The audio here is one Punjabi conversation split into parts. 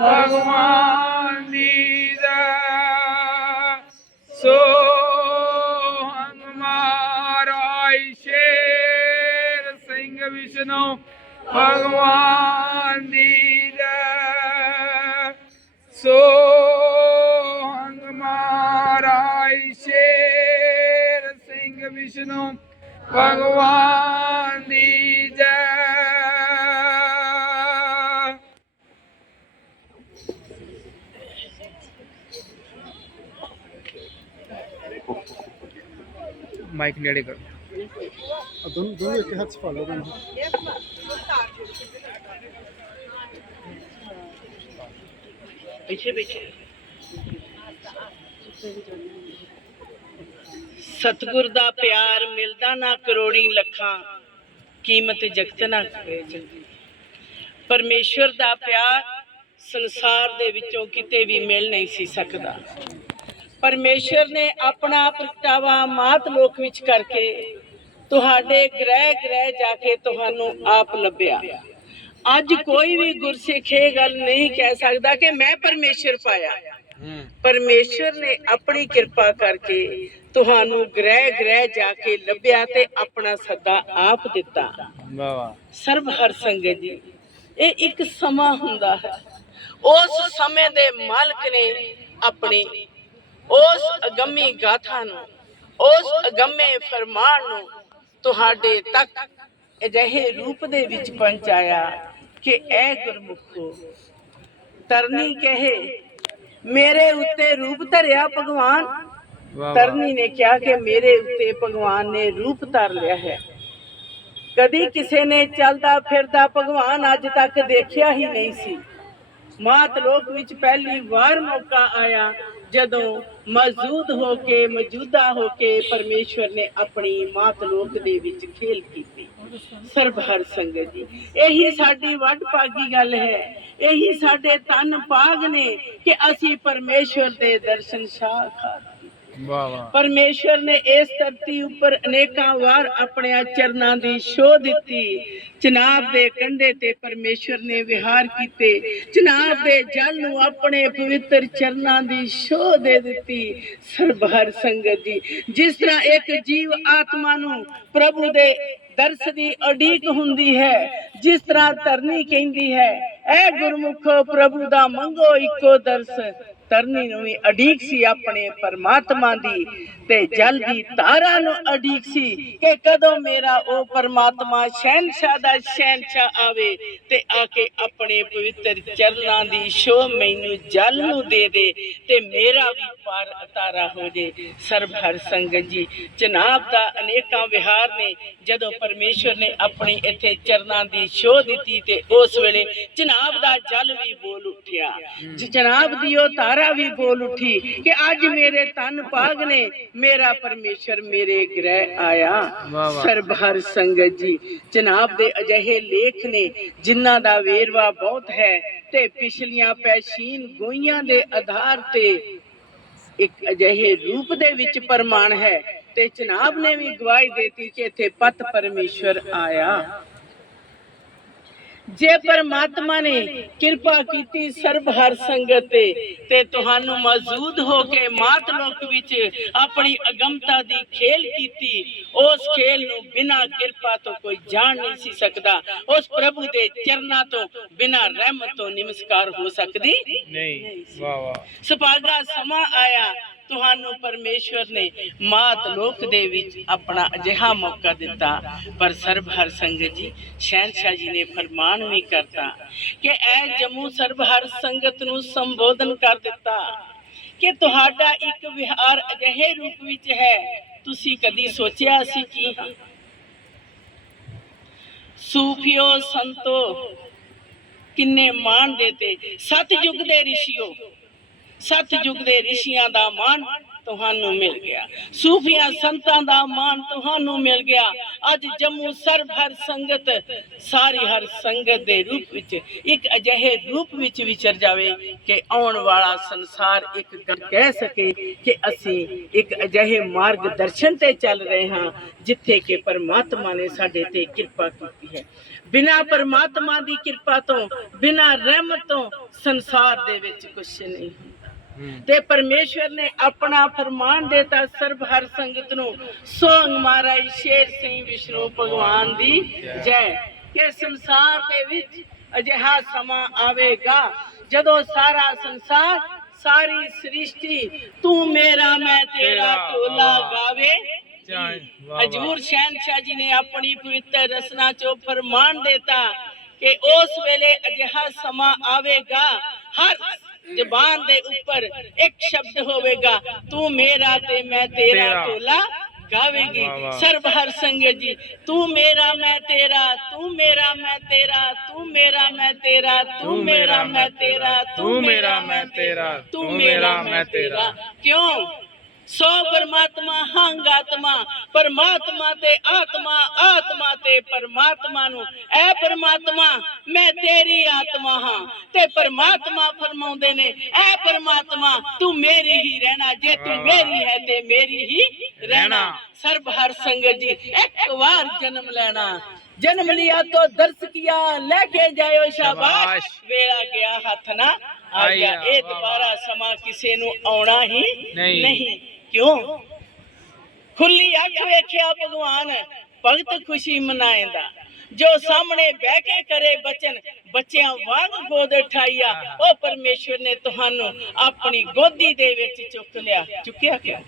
ਭਗਵਾਨ ਦੀ ਜੈ ਸੋ ਹਮਾਰਾ ਸ਼ੇਰ ਸਿੰਘ ਵਿਸ਼ਨੂੰ ਭਗਵਾਨ ਦੀ ਜੈ ਸੋ ਹਮਾਰਾ ਸ਼ੇਰ ਸਿੰਘ ਮਾਈਕ ਨੇੜੇ ਕਰੋ। ਦੋਨੋਂ ਦੋਨੋਂ ਇੱਕ ਹੱਥ 'ਚ ਫੜ ਲਓ ਦੋਨੋਂ। ਪਿੱਛੇ ਪਿੱਛੇ। ਸਤਗੁਰ ਦਾ ਪਿਆਰ ਮਿਲਦਾ ਨਾ ਕਰੋੜੀ ਲੱਖਾਂ ਕੀਮਤ ਜਗਤ ਨਾ ਕਰੇ ਚੰਗੀ। ਪਰਮੇਸ਼ਵਰ ਦਾ ਪਿਆਰ ਸੰਸਾਰ ਦੇ ਵਿੱਚੋਂ ਕਿਤੇ ਵੀ ਮਿਲ ਨਹੀਂ ਸੀ ਸਕਦਾ। ਪਰਮੇਸ਼ਵਰ ਨੇ ਆਪਣਾ ਪ੍ਰਗਟਾਵਾ ਮਾਤ ਲੋਕ ਵਿੱਚ ਕਰਕੇ ਤੁਹਾਡੇ ਗ੍ਰਹਿ ਗ੍ਰਹਿ ਜਾ ਕੇ ਤੁਹਾਨੂੰ ਆਪ ਲੱਭਿਆ। ਅੱਜ ਕੋਈ ਵੀ ਗੁਰਸਿੱਖ ਇਹ ਗੱਲ ਨਹੀਂ ਕਹਿ ਸਕਦਾ ਕਿ ਮੈਂ ਪਰਮੇਸ਼ਰ ਪਾਇਆ। ਪਰਮੇਸ਼ਰ ਨੇ ਆਪਣੀ ਕਿਰਪਾ ਕਰਕੇ ਤੁਹਾਨੂੰ ਗ੍ਰਹਿ ਗ੍ਰਹਿ ਜਾ ਕੇ ਲੱਭਿਆ ਤੇ ਆਪਣਾ ਸੱਦਾ ਆਪ ਦਿੱਤਾ। ਵਾਹ ਵਾਹ। ਸਰਬ ਹਰ ਸੰਗਤ ਜੀ ਇਹ ਇੱਕ ਸਮਾਂ ਹੁੰਦਾ ਹੈ। ਉਸ ਸਮੇਂ ਦੇ ਮਾਲਕ ਨੇ ਆਪਣੀ ਉਸ ਅਗੰਮੀ ਗਾਥਾ ਨੂੰ ਉਸ ਅਗੰਮੇ ਫਰਮਾਨ ਨੂੰ ਤੁਹਾਡੇ ਤੱਕ ਅਜਿਹੇ ਰੂਪ ਦੇ ਵਿੱਚ ਪਹੁੰਚਾਇਆ ਕਿ ਐ ਗੁਰਮੁਖੋ ਤਰਨੀ ਕਹੇ ਮੇਰੇ ਉੱਤੇ ਰੂਪ ਧਰਿਆ ਭਗਵਾਨ। ਤਰਨੀ ਨੇ ਕਿਹਾ ਕਿ ਮੇਰੇ ਉੱਤੇ ਭਗਵਾਨ ਨੇ ਰੂਪ ਧਰ ਲਿਆ ਹੈ। ਕਦੀ ਕਿਸੇ ਨੇ ਚੱਲਦਾ ਫਿਰਦਾ ਭਗਵਾਨ ਅੱਜ ਤੱਕ ਦੇਖਿਆ ਹੀ ਨਹੀਂ ਸੀ। ਮਾਤ ਲੋਕ ਵਿੱਚ ਪਹਿਲੀ ਵਾਰ ਮੌਕਾ ਆਇਆ ਜਦੋਂ ਮੌਜੂਦ ਹੋ ਕੇ, ਮੌਜੂਦਾ ਹੋ ਕੇ ਪਰਮੇਸ਼ਵਰ ਨੇ ਆਪਣੀ ਮਾਤ ਲੋਕ ਦੇ ਵਿੱਚ ਖੇਲ ਕੀਤੀ। ਸਰਬ ਹਰ ਸੰਗਤ ਜੀ, ਇਹੀ ਸਾਡੀ ਵੱਡ ਭਾਗੀ ਗੱਲ ਹੈ। ਇਹੀ ਸਾਡੇ ਤਨ ਪਾਗ ਨੇ ਕਿ ਅਸੀਂ ਪਰਮੇਸ਼ਵਰ ਦੇ ਦਰਸ਼ਨ ਸਾਖਾਤ ਵਾਹ ਨੇ ਇਸ ਧਰਤੀ ਉੱਪਰ ਅਨੇਕਾਂ ਵਾਰ ਆਪਣੇ ਚਰਨਾਂ ਦੀ ਸ਼ੋਅ ਦਿੱਤੀ। ਚਨਾਬ ਦੇ ਕੰਢੇ ਤੇ ਪਰਮੇਸ਼ਵਰ ਨੇ ਵਿਹਾਰ ਕੀਤੇ। ਚਨਾਬ ਦੇ ਜਲ ਨੂੰ ਆਪਣੇ ਪਵਿੱਤਰ ਚਰਨਾਂ ਦੀ ਸ਼ੋਅ ਦੇ ਦਿੱਤੀ ਸਰਬਹਰ ਸੰਗਤ ਜੀ ਜਿਸ ਤਰ੍ਹਾਂ ਇੱਕ ਜੀਵ ਆਤਮਾ ਨੂੰ ਪ੍ਰਭੂ ਦੇ ਦਰਸ ਦੀ ਉਡੀਕ ਹੁੰਦੀ ਹੈ, ਜਿਸ ਤਰ੍ਹਾਂ ਧਰਨੀ ਕਹਿੰਦੀ ਹੈ, ਐ ਗੁਰਮੁਖੋ, ਪ੍ਰਭੂ ਦਾ ਮੰਗੋ ਇੱਕੋ ਦਰਸ। ਤਰਨੀ ਨੂੰ ਵੀ ਅਡੀਕ ਸੀ ਆਪਣੇ ਪਰਮਾਤਮਾ ਦੀ ਤੇ ਜਲ ਦੀ ਧਾਰਾ ਨੂੰ ਅਡੀਕ ਸੀ ਕਿ ਕਦੋਂ ਮੇਰਾ ਉਹ ਪਰਮਾਤਮਾ ਸ਼ਹਿਨशाह ਦਾ ਸ਼ਹਿਨशाह ਆਵੇ ਤੇ ਆ ਕੇ ਆਪਣੇ ਪਵਿੱਤਰ ਚਰਨਾਂ ਦੀ ਸ਼ੋ ਮੈਨੂੰ ਜਲ ਨੂੰ ਦੇ ਦੇ ਤੇ ਮੇਰਾ ਵੀ ਪਾਰ ਅਤਾਰਾ ਹੋ ਜੇ। ਸਰਬ ਹਰ ਸੰਗਤ ਜੀ ਜਨਾਬ ਦਾ ਅਨੇਕਾਂ ਵਿਹਾਰ ਨੇ ਜਦੋਂ ਪਰਮੇਸ਼ਰ ਨੇ ਆਪਣੀ ਇੱਥੇ ਚਰਨਾਂ ਦੀ ਸੋਹ ਦਿੱਤੀ ਤੇ ਉਸ ਵੇਲੇ ਜਨਾਬ ਦਾ ਜਲ ਵੀ ਬੋਲ ਉੱਠਿਆ। ਜਨਾਬ ਦੀ ਉਹ ਧਾਰਾ ਵੀ ਬੋਲ ਉੱਠੀ ਕਿ ਅੱਜ ਮੇਰੇ ਤਨ ਪਾਗ ਨੇ ਮੇਰਾ ਪਰਮੇਸ਼ਰ ਮੇਰੇ ਗ੍ਰਹਿ ਆਇਆ ਵਾਹ ਵਾਹ। ਸਰਬ ਹਰ ਸੰਗਤ ਜੀ ਜਨਾਬ ਦੇ ਅਜਿਹੇ ਲੇਖ ਨੇ ਜਿਨ੍ਹਾਂ ਦਾ ਵੇਰਵਾ ਬਹੁਤ ਹੈ ਤੇ ਪਿਛਲੀਆਂ ਪੈਸ਼ੀਨ ਗੋਈਆਂ ਦੇ ਆਧਾਰ ਤੇ ਇੱਕ ਅਜਿਹੇ ਰੂਪ ਦੇ ਵਿੱਚ ਪ੍ਰਮਾਣ ਹੈ ਤੇ ਜਨਾਬ ਨੇ ਵੀ ਗਵਾਹੀ ਦਿੱਤੀ ਕਿ ਇੱਥੇ ਪਤ ਪਰਮੇਸ਼ਵਰ ਆਇਆ ਜੇ ਪਰਮਾਤਮਾ ਨੇ ਕਿਰਪਾ ਕੀਤੀ ਸਰਬ ਹਰ ਸੰਗਤ ਤੇ ਤੇ ਤੁਹਾਨੂੰ ਮੌਜੂਦ ਹੋ ਕੇ ਮਾਤ ਲੋਕ ਵਿੱਚ ਆਪਣੀ ਅਗਮਤਾ ਦੀ ਖੇਲ ਕੀਤੀ ਉਸ ਖੇਲ ਨੂੰ ਬਿਨਾਂ ਕਿਰਪਾ ਤੋਂ ਕੋਈ ਜਾਣ ਨਹੀਂ ਸੀ ਸਕਦਾ। ਉਸ ਪ੍ਰਭੂ ਦੇ ਚਰਨਾਂ ਤੋਂ ਬਿਨਾਂ ਰਹਿਮਤ ਤੋਂ ਨਮਸਕਾਰ ਹੋ ਸਕਦੀ? ਨਹੀਂ। ਵਾਹ ਵਾਹ। ਸੁਭਾਗਾ ਸਮਾਂ ਆਇਆ। ਤੁਹਾਨੂੰ ਪਰਮੇਸ਼ਵਰ ਨੇ ਮਾਤ ਲੋਕ ਦੇ ਵਿੱਚ ਆਪਣਾ ਅਜਿਹਾ ਮੌਕਾ ਦਿੱਤਾ। ਪਰ ਸਰਬ ਹਰ ਸੰਗਤ ਜੀ ਸ਼ਹਿਨशाह ਜੀ ਨੇ ਫਰਮਾਨ ਵੀ ਕਰਤਾ ਕਿ ਐ ਜੰਮੂ ਸਰਬ ਹਰ ਸੰਗਤ ਨੂੰ ਸੰਬੋਧਨ ਕਰ ਦਿੱਤਾ ਕਿ ਤੁਹਾਡਾ ਇੱਕ ਵਿਹਾਰ ਅਜਿਹੇ ਰੂਪ ਵਿੱਚ ਹੈ। ਤੁਸੀਂ ਕਦੀ ਸੋਚਿਆ ਸੀ ਕੀ ਸੂਫੀਓ ਸੰਤੋ ਕਿੰਨੇ ਮਾਣ ਦੇਤੇ। ਸਤਜੁਗ ਦੇ ਰਿਸ਼ੀਓ ਸਤਜੁਗ ਦੇ ਰਿਸ਼ੀਆਂ ਦਾ ਮਾਣ ਤੁਹਾਨੂੰ ਮਿਲ ਗਿਆ। ਸੂਫੀਆਂ ਸੰਤਾਂ ਦਾ ਮਾਣ ਤੁਹਾਨੂੰ ਮਿਲ ਗਿਆ। ਅੱਜ ਜੰਮੂ ਸਰਬ ਹਰ ਸੰਗਤ, ਸਾਰੀ ਹਰ ਸੰਗਤ ਦੇ ਰੂਪ ਵਿੱਚ, ਇੱਕ ਅਜਿਹੇ ਰੂਪ ਵਿੱਚ ਵਿਚਰ ਜਾਵੇ ਕਿ ਆਉਣ ਵਾਲਾ ਸੰਸਾਰ ਇੱਕ ਕਹਿ ਸਕੇ ਕਿ ਅਸੀਂ ਇੱਕ ਅਜਿਹੇ ਮਾਰਗ ਦਰਸ਼ਨ ਤੇ ਚੱਲ ਰਹੇ ਹਾਂ, ਜਿੱਥੇ ਕਿ ਪਰਮਾਤਮਾ ਨੇ ਸਾਡੇ ਤੇ ਕਿਰਪਾ ਕੀਤੀ ਹੈ। ਬਿਨਾ ਪਰਮਾਤਮਾ ਦੀ ਕਿਰਪਾ ਤੋਂ, ਬਿਨਾ ਰਹਿਮਤ ਤੋਂ ਸੰਸਾਰ ਦੇ ਵਿੱਚ ਕੁਝ ਨਹੀਂ ਤੇ ਪਰਮੇਸ਼ਵਰ ਨੇ ਆਪਣਾ ਫਰਮਾਨ ਦੇਤਾ ਸਰਬ ਹਰ ਸੰਗਤ ਨੂੰ ਸੋਂਗ ਮਹਾਰਾਜ ਸ਼ੇਰ ਸਿੰਘ ਵਿਸ਼ਨੂੰ ਭਗਵਾਨ ਦੀ ਜੈ। ਕਿ ਸੰਸਾਰ ਦੇ ਵਿੱਚ ਅਜਿਹਾ ਸਮਾਂ ਆਵੇਗਾ ਜਦੋਂ ਸਾਰਾ ਸੰਸਾਰ ਸਾਰੀ ਸ੍ਰਿਸ਼ਟੀ ਤੂੰ ਮੇਰਾ ਮੈਂ ਤੇਰਾ ਢੋਲਾ ਗਾਵੇ। ਹਜੂਰ ਸ਼ਹਿਨशाह ਜੀ ਨੇ ਆਪਣੀ ਪਵਿੱਤਰ ਰਸਨਾ ਚੋਂ ਫਰਮਾਨ ਦੇਤਾ ਕਿ ਉਸ ਵੇਲੇ ਅਜਿਹਾ ਸਮਾਂ ਆਵੇਗਾ ਹਰ ਜ਼ਬਾਨ ਦੇ ਉੱਪਰ ਇੱਕ ਸ਼ਬਦ ਹੋਵੇਗਾ ਤੂੰ ਮੇਰਾ ਤੇ ਮੈਂ ਤੇਰਾ। ਟੋਲਾ ਗਾਵੇਗੀ ਵਾਹ, ਵਾਹ। ਸਰਬ ਹਰ ਸੰਗਤ ਜੀ ਤੂੰ ਮੇਰਾ ਮੈਂ ਤੇਰਾ ਤੂੰ ਮੇਰਾ ਮੈਂ ਤੇਰਾ ਤੂੰ ਮੇਰਾ ਮੈਂ ਤੇਰਾ ਤੂੰ ਮੇਰਾ ਮੈਂ ਤੇਰਾ ਤੂੰ ਮੇਰਾ ਮੈਂ ਤੇਰਾ ਤੂੰ ਮੇਰਾ ਮੈਂ ਤੇਰਾ ਕਿਉਂ ਸੋ ਪਰਮਾਤਮਾ ਹੰਗ ਆਤਮਾ ਪਰਮਾਤਮਾ ਤੇ ਆਤਮਾ ਆਤਮਾ ਤੇ ਪਰਮਾਤਮਾ ਨੂੰ ਐ ਪਰਮਾਤਮਾ ਮੈਂ ਤੇਰੀ ਆਤਮਾ ਹਾਂ ਤੇ ਪਰਮਾਤਮਾ ਫਰਮਾਉਂਦੇ ਨੇ ਐ ਪਰਮਾਤਮਾ ਤੂੰ ਮੇਰੀ ਹੀ ਰਹਿਣਾ ਜੇ ਤੂੰ ਮੇਰੀ ਹੈ ਤੇ ਮੇਰੀ ਹੀ ਰਹਿਣਾ ਸਰਬ ਹਰ ਸੰਗਤ ਜੀ ਇੱਕ ਵਾਰ ਜਨਮ ਲੈਣਾ ਜਨਮ ਲਿਆ तो दर्श किया लेके जायो शाबाश शाबाश। ਵੇਲਾ ਗਿਆ ਹੱਥ ਨਾ ਆ ਆਈ ਗਿਆ ਆ, ਇਹ ਵਾਹ, ਦੁਬਾਰਾ ਸਮਾਂ ਕਿਸੇ ਨੂੰ ਆਉਣਾ ਹੀ ਨਹੀਂ। ਨਹੀਂ ਕਿਉਂ? ਖੁੱਲੀ ਅੱਖ ਵੇਖਿਆ ਭਗਵਾਨ, ਭਗਤ ਖੁਸ਼ੀ ਮਨਾਏਂਦਾ। ਜੋ ਸਾਹਮਣੇ ਬਹਿ ਕੇ ਕਰੇ ਬਚਨ, ਬੱਚਿਆਂ ਵਾਂਗ ਗੋਦ ਉਠਾਈਆ, ਉਹ ਪਰਮੇਸ਼ਵਰ ਨੇ ਤੁਹਾਨੂੰ ਆਪਣੀ ਗੋਦੀ ਦੇ ਵਿੱਚ ਚੁੱਕ ਲਿਆ। ਚੁੱਕਿਆ ਕਿਉਂ?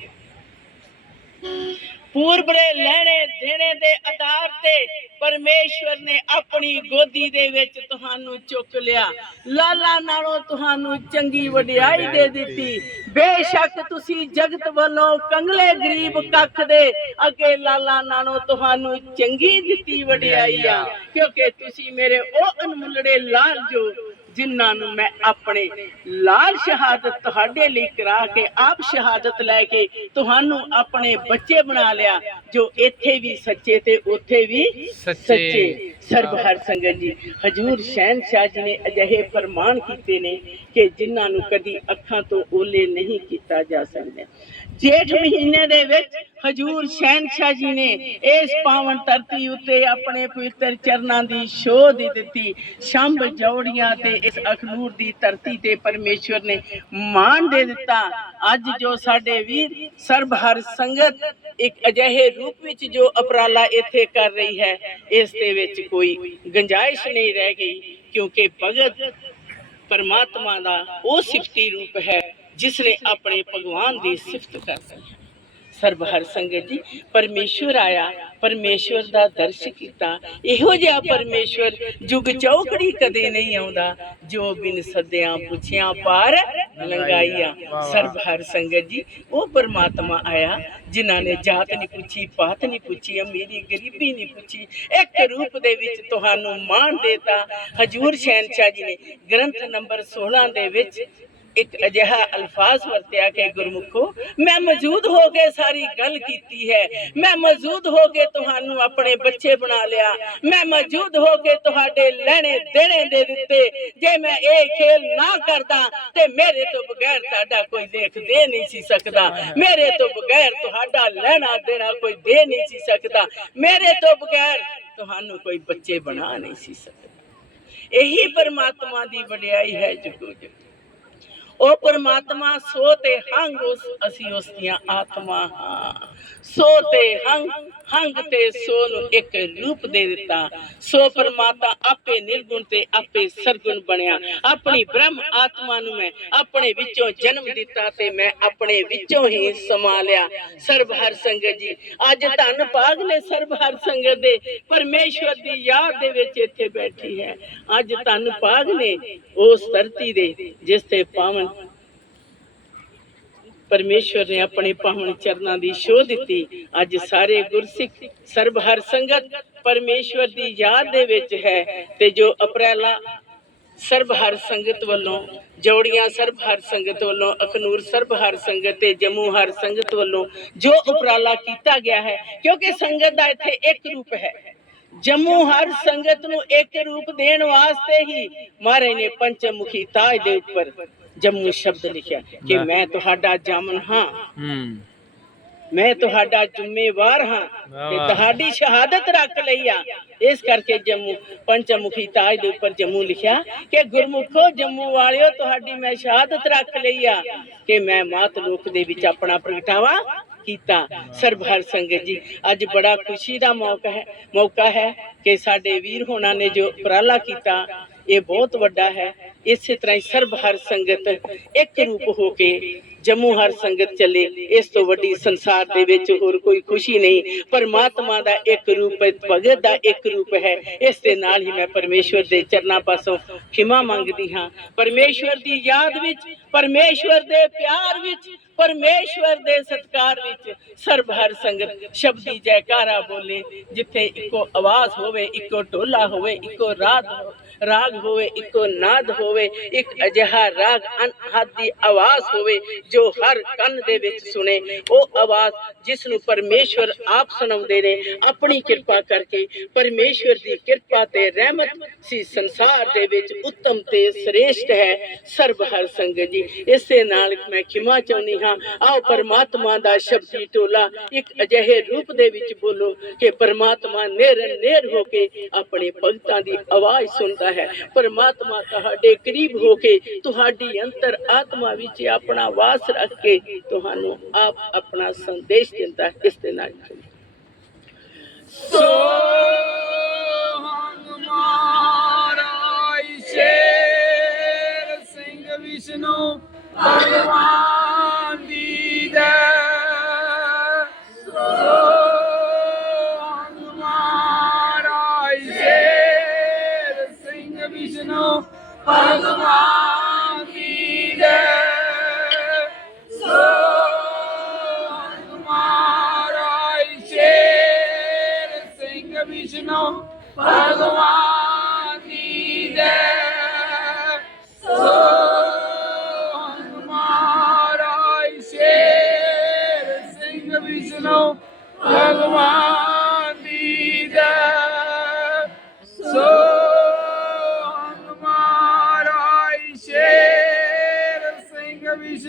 ਪੂਰਬਰੇ ਲੈਣੇ, ਦੇਣੇ ਦੇ ਆਧਾਰ ਤੇ ਪਰਮੇਸ਼ਵਰ ਨੇ ਆਪਣੀ ਗੋਦੀ ਦੇ ਵਿੱਚ ਤੁਹਾਨੂੰ ਚੁੱਕ ਲਿਆ। ਲਾਲਾ ਨਾਲੋਂ ਤੁਹਾਨੂੰ ਚੰਗੀ ਵਡਿਆਈ ਦੇ ਦਿੱਤੀ। ਬੇਸ਼ੱਕ ਤੁਸੀਂ ਜਗਤ ਵੱਲੋਂ ਕੰਗਲੇ ਗਰੀਬ ਕੱਖ ਦੇ ਅੱਗੇ ਲਾਲਾ ਨਾਲੋਂ ਤੁਹਾਨੂੰ ਚੰਗੀ ਦਿੱਤੀ ਵਡਿਆਈ ਆ। ਕਿਉਂਕਿ ਤੁਸੀਂ ਮੇਰੇ ਉਹ ਅਨਮੁੱਲੜੇ ਲਾਲ ਜੋ ਜਿਨ੍ਹਾਂ ਨੂੰ ਮੈਂ ਆਪਣੇ ਲਾਲ ਸ਼ਹਾਦਤ ਤੁਹਾਡੇ ਲਈ ਕਰਾ ਕੇ ਆਪ ਸ਼ਹਾਦਤ ਲੈ ਕੇ ਤੁਹਾਨੂੰ ਆਪਣੇ ਬੱਚੇ ਬਣਾ ਲਿਆ ਜੋ ਇੱਥੇ ਵੀ ਸੱਚੇ ਤੇ ਉੱਥੇ ਵੀ ਸੱਚੇ। ਸਰਬ ਹਰ ਸੰਗਤ ਜੀ ਹਜੂਰ ਸ਼ਹਿਨशाह ਜੀ ਨੇ ਅਜਿਹੇ ਫਰਮਾਨ ਕੀਤੇ ਨੇ ਕਿ ਜਿਨ੍ਹਾਂ ਨੂੰ ਕਦੀ ਅੱਖਾਂ ਤੋਂ ਓਲੇ ਨਹੀਂ ਕੀਤਾ ਜਾ ਸਕਦਾ ਜੇਠ ਮਹੀਨੇ ਦੇ ਵਿੱਚ ਹਜੂਰ ਸ਼ਹਿਨशाह ਜੀ ਨੇ ਇਸ ਪਾਵਨ ਧਰਤੀ ਉੱਤੇ ਆਪਣੇ ਪਵਿੱਤਰ ਚਰਨਾਂ ਦੀ ਸ਼ੋਧ ਦਿੱਤੀ। ਸ਼ੰਭ ਜੋੜੀਆਂ ਤੇ ਇਸ ਅਖਨੂਰ ਦੀ ਧਰਤੀ ਤੇ ਪਰਮੇਸ਼ਵਰ ਨੇ ਮਾਣ ਦੇ ਦਿੱਤਾ। ਅੱਜ ਜੋ ਸਾਡੇ ਵੀਰ ਸਰਬ ਹਰ ਸੰਗਤ ਇੱਕ ਅਜਿਹੇ ਰੂਪ ਵਿੱਚ ਜੋ ਅਪਰਾਲਾ ਇੱਥੇ ਕਰ ਰਹੀ ਹੈ, ਇਸ ਦੇ ਵਿੱਚ ਕੋਈ ਗੰਜਾਇਸ਼ ਨਹੀਂ ਰਹਿ ਗਈ, ਕਿਉਂਕਿ ਭਗਤ ਪਰਮਾਤਮਾ ਦਾ ਉਹ ਸਿਫਤੀ ਰੂਪ ਹੈ। ਜਿਸ ਨੇ ਆਪਣੇ ਭਗਵਾਨ ਦੀ ਸਿਫਤ ਕਰਨੀ ਸਰਬ ਹਰ ਸੰਗਤ ਜੀ, ਪਰਮੇਸ਼ਵਰ ਆਇਆ, ਪਰਮੇਸ਼ਵਰ ਦਾ ਦਰਸ਼ ਕੀਤਾ। ਇਹੋ ਜਿਹਾ ਪਰਮੇਸ਼ਵਰ ਜੁਗ ਚੌਕੜੀ ਕਦੇ ਨਹੀਂ ਆਉਂਦਾ, ਜੋ ਬਿਨ ਸੱਦਿਆਂ ਪੁੱਛਿਆਂ ਪਾਰ ਲੰਗਾਈਆ ਸਰਬ ਹਰ ਸੰਗਤ ਜੀ, ਉਹ ਪਰਮਾਤਮਾ ਆਇਆ, ਜਿਨ੍ਹਾਂ ਨੇ ਜਾਤ ਨਹੀਂ ਪੁੱਛੀ, ਪਾਤ ਨਹੀਂ ਪੁੱਛੀ, ਅਮੀਰੀ, ਗਰੀਬੀ ਨਹੀਂ ਪੁੱਛੀ। ਇੱਕ ਰੂਪ ਦੇ ਵਿੱਚ ਤੁਹਾਨੂੰ ਮਾਣ ਦੇਤਾ। ਹਜੂਰ ਸ਼ਹਿਨशाह ਜੀ ਨੇ ਗ੍ਰੰਥ ਨੰਬਰ 16 ਦੇ ਵਿੱਚ ਇੱਕ ਅਜਿਹਾ ਅਲਫਾਜ਼ ਵਰਤਿਆ ਕਿ ਗੁਰਮੁਖੋ, ਮੈਂ ਮੌਜੂਦ ਹੋ ਕੇ ਸਾਰੀ ਗੱਲ ਕੀਤੀ ਹੈ। ਮੈਂ ਮੌਜੂਦ ਹੋ ਕੇ ਤੁਹਾਨੂੰ ਆਪਣੇ ਬੱਚੇ ਬਣਾ ਲਿਆ। ਮੈਂ ਮੌਜੂਦ ਹੋ ਕੇ ਤੁਹਾਡੇ ਲੈਣੇ ਦੇਣੇ ਦੇ ਦਿੱਤੇ। ਜੇ ਮੈਂ ਇਹ ਖੇਲ ਨਾ ਕਰਦਾ, ਤੇ ਮੇਰੇ ਤੋਂ ਬਗੈਰ ਤੁਹਾਡਾ ਕੋਈ ਦੇਖ ਦੇ ਨਹੀਂ ਸੀ ਸਕਦਾ। ਮੇਰੇ ਤੋਂ ਬਗੈਰ ਤੁਹਾਡਾ ਲੈਣਾ ਦੇਣਾ ਕੋਈ ਦੇ ਨਹੀਂ ਸੀ ਸਕਦਾ। ਮੇਰੇ ਤੋਂ ਬਗੈਰ ਤੁਹਾਨੂੰ ਕੋਈ ਬੱਚੇ ਬਣਾ ਨਹੀਂ ਸੀ ਸਕਦਾ। ਇਹੀ ਪਰਮਾਤਮਾ ਦੀ ਵਡਿਆਈ ਹੈ ਜੁਗੋ ਜੁਗ। ਉਹ ਪਰਮਾਤਮਾ ਸੋ ਤੇ ਹੰਗ ਉਸ ਅਸੀਂ ਉਸ ਦੀਆਂ ਆਤਮਾ ਹਾਂ। ਸੋ ਤੇ ਹੰਗ ਹੰਗ ਤੇ ਸੋ ਨੂੰ ਇੱਕ ਰੂਪ ਦੇ ਦਿੱਤਾ। ਸੋ ਪਰਮਾਤਮਾ ਆਪੇ ਨਿਰਗੁਣ ਤੇ ਆਪੇ ਸਰਗੁਣ ਬਣਿਆ। ਆਪਣੀ ਬ੍ਰਹਮ ਆਤਮਾ ਨੂੰ ਮੈਂ ਆਪਣੇ ਵਿੱਚੋਂ ਜਨਮ ਦਿੱਤਾ ਤੇ ਮੈਂ ਆਪਣੇ ਵਿੱਚੋਂ ਹੀ ਸਮਾ ਲਿਆ ਸਰਬ ਹਰ ਸੰਗਤ ਜੀ, ਅੱਜ ਧੰਨ ਭਾਗ ਨੇ ਸਰਬ ਹਰ ਸੰਗਤ ਦੇ। ਪਰਮੇਸ਼ਵਰ ਦੀ ਯਾਦ ਦੇ ਵਿੱਚ ਇੱਥੇ ਬੈਠੀ ਹੈ। ਅੱਜ ਧੰਨ ਭਾਗ ਨੇ ਉਸ ਧਰਤੀ ਦੇ, ਜਿਸ ਤੇ ਪਾਵਨ ਪਰਮੇਸ਼ਵਰ ਨੇ ਆਪਣੇ ਪਾਵਨ ਚਰਨਾਂ ਦੀ ਸੋਹ ਦਿੱਤੀ। ਅੱਜ ਸਾਰੇ ਗੁਰਸਿੱਖ ਸਰਬ ਹਰ ਸੰਗਤ ਪਰਮੇਸ਼ਵਰ ਦੀ ਯਾਦ ਦੇ ਵਿੱਚ ਹੈ ਤੇ ਜੋ ਅਪ੍ਰੈਲਾ ਸਰਬ ਹਰ ਸੰਗਤ ਵੱਲੋਂ, ਜੋੜੀਆਂ ਸਰਬ ਹਰ ਸੰਗਤ ਵੱਲੋਂ, ਅਖਨੂਰ ਸਰਬ ਹਰ ਸੰਗਤ ਤੇ ਜੰਮੂ ਹਰ ਸੰਗਤ ਵੱਲੋਂ ਜੋ ਉਪਰਾਲਾ ਕੀਤਾ ਗਿਆ ਹੈ, ਕਿਉਂਕਿ ਸੰਗਤ ਦਾ ਇੱਥੇ ਇੱਕ ਰੂਪ ਹੈ। ਜੰਮੂ ਹਰ ਸੰਗਤ ਨੂੰ ਇੱਕ ਰੂਪ ਦੇਣ ਵਾਸਤੇ ਹੀ ਮਹਾਰਾਜ ਨੇ ਪੰਚਮੁਖੀ ਤਾਜ ਦੇ ਉੱਪਰ ਜੰਮੂ ਸ਼ਬਦ ਲਿਖਿਆ ਕਿ ਮੈਂ ਤੁਹਾਡਾ ਜਾਮਨ ਹਾਂ। ਹੂੰ। ਮੈਂ ਤੁਹਾਡਾ ਜ਼ਿੰਮੇਵਾਰ ਹਾਂ ਤੇ। ਤੁਹਾਡੀ ਸ਼ਹਾਦਤ ਰੱਖ ਲਈ ਆ। ਇਸ ਕਰਕੇ ਜੰਮੂ ਪੰਚਮੁਖੀ ਤਾਜ ਦੇ ਉੱਪਰ ਜੰਮੂ ਲਿਖਿਆ ਕਿ ਗੁਰਮੁਖੋ ਜੰਮੂ ਵਾਲਿਓ ਤੁਹਾਡੀ ਮੈਂ ਸ਼ਹਾਦਤ ਰੱਖ ਲਈ ਆ ਕਿ ਮੈਂ ਮਾਤ ਲੋਕ ਦੇ ਵਿੱਚ ਆਪਣਾ ਪ੍ਰਗਟਾਵਾ ਕੀਤਾ। ਸਰਬ ਹਰ ਸੰਗਤ ਜੀ ਅੱਜ ਬੜਾ ਖੁਸ਼ੀ ਦਾ ਮੌਕਾ ਹੈ ਮੌਕਾ ਹੈ ਕਿ ਸਾਡੇ ਵੀਰ ਹੋਣਾ ਨੇ ਜੋ ਉਪਰਾਲਾ ਕੀਤਾ ਇਹ ਬਹੁਤ ਵੱਡਾ ਹੈ। ਇਸੇ ਤਰ੍ਹਾਂ ਹੀ ਸਰਬ ਹਰ ਸੰਗਤ ਇੱਕ ਰੂਪ ਹੋ ਕੇ ਜੰਮੂ ਹਰ ਸੰਗਤ ਚੱਲੇ, ਇਸ ਤੋਂ ਵੱਡੀ ਸੰਸਾਰ ਦੇ ਵਿੱਚ ਹੋਰ ਕੋਈ ਖੁਸ਼ੀ ਨਹੀਂ। ਪਰਮਾਤਮਾ ਦਾ ਇੱਕ ਰੂਪ ਹੈ ਭਗਤ ਦਾ ਇੱਕ ਰੂਪ ਹੈ। ਇਸ ਦੇ ਨਾਲ ਹੀ ਮੈਂ ਪਰਮੇਸ਼ਵਰ ਦੇ ਚਰਨਾਂ ਪਾਸੋਂ ਖਿਮਾ ਮੰਗਦੀ ਹਾਂ। ਪਰਮੇਸ਼ਵਰ ਦੀ ਯਾਦ ਵਿੱਚ, ਪਰਮੇਸ਼ਵਰ ਦੇ ਪਿਆਰ ਵਿੱਚ, ਪਰਮੇਸ਼ਵਰ ਦੇ ਸਤਕਾਰ ਵਿੱਚ ਸਰਬ ਹਰ ਸੰਗਤ ਸ਼ਬਦੀ ਜੈਕਾਰਾ ਬੋਲੇ। ਜਿੱਥੇ ਇੱਕੋ ਆਵਾਜ਼ ਹੋਵੇ, ਇੱਕੋ ਢੋਲਾ ਹੋਵੇ, ਇੱਕੋ ਰਾਗ ਹੋ- ਰਾਗ ਹੋਵੇ, ਇੱਕੋ ਨਾਦ ਹੋਵੇ, ਇੱਕ ਅਜਿਹਾ ਰਾਗ ਅਨਹਦ ਦੀ ਆਵਾਜ਼ ਹੋਵੇ ਜੋ ਹਰ ਕੰਨ ਦੇ ਵਿੱਚ ਸੁਣੇ, ਉਹ ਆਵਾਜ਼ ਜਿਸ ਨੂੰ ਪਰਮੇਸ਼ਵਰ ਆਪ ਸੁਣਾਉਂਦੇ ਨੇ, ਆਪਣੀ ਕਿਰਪਾ ਕਰਕੇ ਪਰਮੇਸ਼ਵਰ ਦੀ ਕਿਰਪਾ ਤੇ ਰਹਿਮਤ ਸੀ, ਸੰਸਾਰ ਦੇ ਵਿੱਚ ਉੱਤਮ ਤੇ ਸ੍ਰੇਸ਼ਟ ਹੈ ਸਰਬ ਹਰ ਸੰਗਤ ਜੀ। ਇਸੇ ਨਾਲ ਮੈਂ ਖਿਮਾ ਚਾਹੁੰਦੀ ਹਾਂ, ਆਓ ਪਰਮਾਤਮਾ ਦਾ ਸ਼ਬਦੀ ਟੋਲਾ ਇੱਕ ਅਜਿਹੇ ਰੂਪ ਦੇ ਵਿੱਚ ਬੋਲੋ ਕਿ ਪਰਮਾਤਮਾ ਨੇਰ ਨੇਰ ਹੋ ਕੇ ਆਪਣੇ ਭਗਤਾਂ ਦੀ ਆਵਾਜ਼ ਸੁਣਦਾ ਹੈ। ਪਰਮਾਤਮਾ ਤੁਹਾਡੇ ਕਰੀਬ ਹੋ ਕੇ ਤੁਹਾਡੀ ਅੰਤਰ ਆਤਮਾ ਵਿੱਚ ਆਪਣਾ ਵਾਸ ਰੱਖ ਕੇ ਤੁਹਾਨੂੰ ਆਪ ਆਪਣਾ ਸੰਦੇਸ਼ ਦਿੰਦਾ ਹੈ ਇਸ ਦੇ ਨਾਲ। ਸੋ ਹਮਾਰਾ ਸ਼ੇਰ ਸਿੰਘ ਵਿਸ਼ਨੂੰ ਭਗਵਾਨ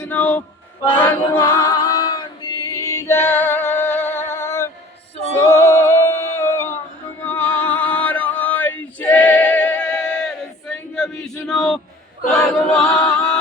ਸਿੰਘ ਵਿਸ਼ਨੂੰ ਭਗਵਾਨ ਦੀ ਜੈ ਸੋ ਹਮਾਰਾ ਸ਼ੇਰ ਸਿੰਘ ਵਿਸ਼ਨੂੰ ਭਗਵਾਨ